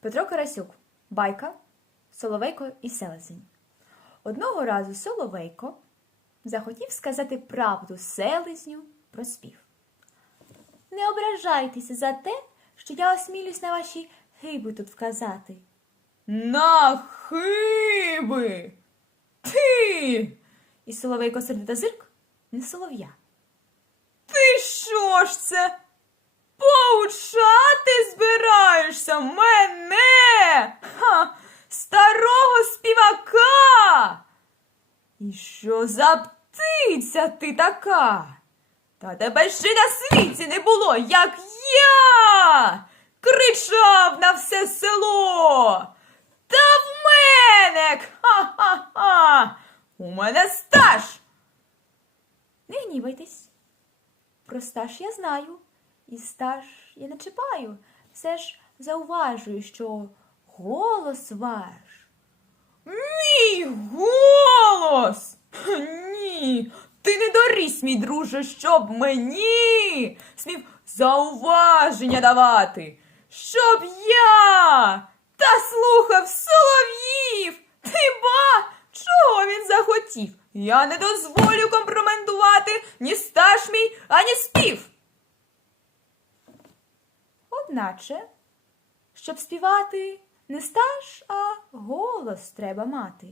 Петро Карасюк. Байка, Соловейко і Селезень. Одного разу Соловейко захотів сказати правду селезню про спів. Не ображайтеся за те, що я осмілюсь на ваші хиби тут вказати. На хиби! Ти! І Соловейко сердито зирк не солов'я. Ти що ж це? Поучати збираєшся мене? І що за птиця ти така? Та тебе ще на світі не було, як я. Кричав на все село. Та в мене. Ха-ха-ха. У мене стаж. Не гнівайтесь. Про стаж я знаю, і стаж я не чіпаю. Все ж зауважую, що голос ваш. Мій голос! Ні, ти не мій друже, щоб мені смів зауваження давати, щоб я та слухав солов'їв. Ти ба, чого він захотів? Я не дозволю компроментувати ні стаж мій, ані спів. Одначе, щоб співати, не стаж, а голос треба мати.